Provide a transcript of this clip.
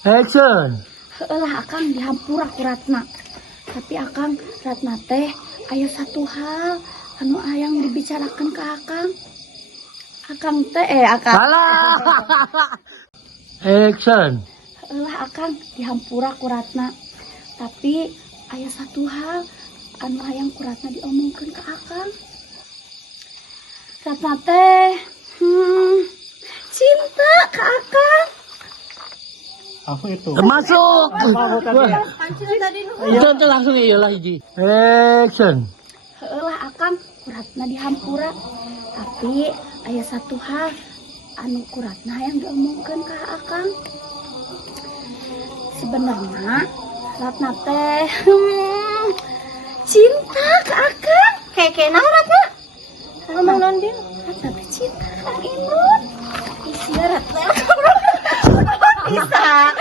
Action. Heulah akang dihampura ku Ratna. Tapi akang Ratna teh aya satu hal anu hayang dibicarakan ke akang. Akang teh akang. Alah. Action. Heulah akang dihampura ku Ratna. Tapi aya satu hal anu hayang ku Ratna diomongkeun ke akang. Ratna teh cinta ke akang. Apa itu? Masuk. Iya. Itu langsung iyalah hiji. Action. Heulah akang Ratna dihampura. Tapi aya satu hal anu Ratna yang diomongkeun ka akang. Sebenarnya Ratna teh cinta ke akang. Kayak naon Ratna? Ngomong naon dia? Ratna teh cinta ka Inun. Isi Ratna. Bisa.